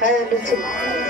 Kayak.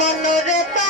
মনরে তা